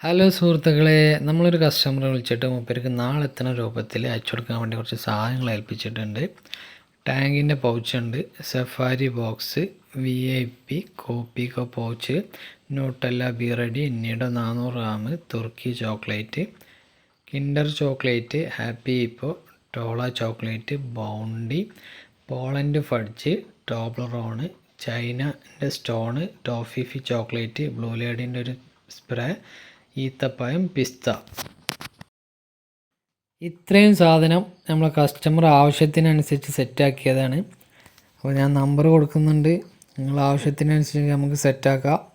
Hello സുഹൃത്തുക്കളെ നമ്മളൊരു കസ്റ്റമറെ വിളിച്ചിട്ട് മൂപ്പർക്ക് നാളെ എത്തുന്ന രൂപത്തിൽ അയച്ചു കൊടുക്കാൻ വേണ്ടി കുറച്ച് സാധനങ്ങൾ ഏൽപ്പിച്ചിട്ടുണ്ട്. ടാങ്കിന്റെ പൗച്ചുണ്ട് Safari box V I P Kopiko pouch Nutella ബിറഡി ഇന്നീടോ നാനൂറ് ഗ്രാം തുർക്കി chocolate Kinder chocolate Happy Hippo ടോള chocolate Bounty Poland fudge Toblerone ചൈനന്റെ സ്റ്റോണ് ടോഫിഫി ചോക്ലേറ്റ് ബ്ലൂ ലേഡിന്റെ ഒരു സ്പ്രേ ഈത്തപ്പഴം പിസ്ത. ഇത്രയും സാധനം നമ്മൾ കസ്റ്റമർ ആവശ്യത്തിനനുസരിച്ച് സെറ്റാക്കിയതാണ്. അപ്പോൾ ഞാൻ നമ്പർ കൊടുക്കുന്നുണ്ട്. നിങ്ങൾ ആവശ്യത്തിനനുസരിച്ച് നമുക്ക് സെറ്റാക്കാം.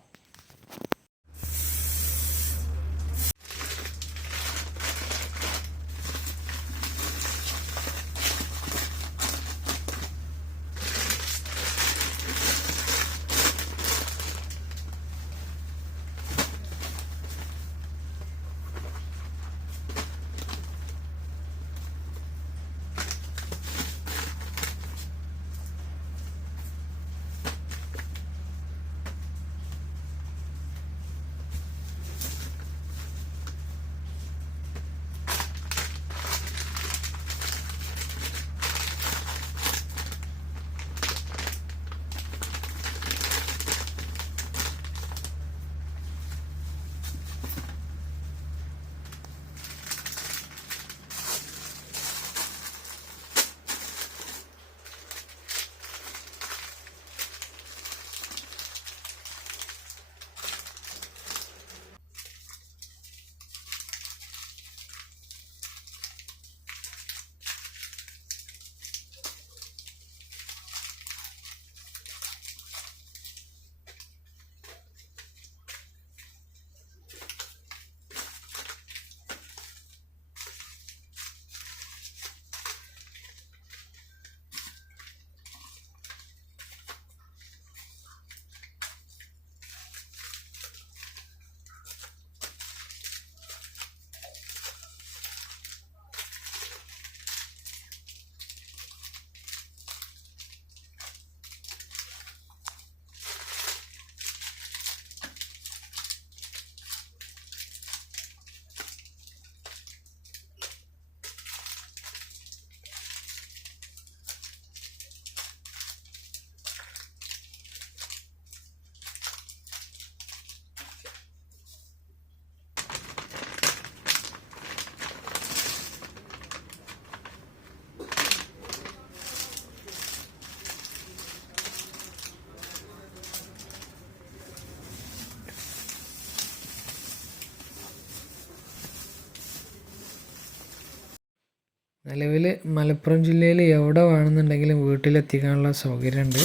നിലവിൽ മലപ്പുറം ജില്ലയിൽ എവിടെ വേണമെന്നുണ്ടെങ്കിലും വീട്ടിലെത്തിക്കാനുള്ള സൗകര്യമുണ്ട്.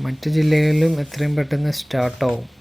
മറ്റ് ജില്ലകളിലും എത്രയും പെട്ടെന്ന് സ്റ്റാർട്ടാവും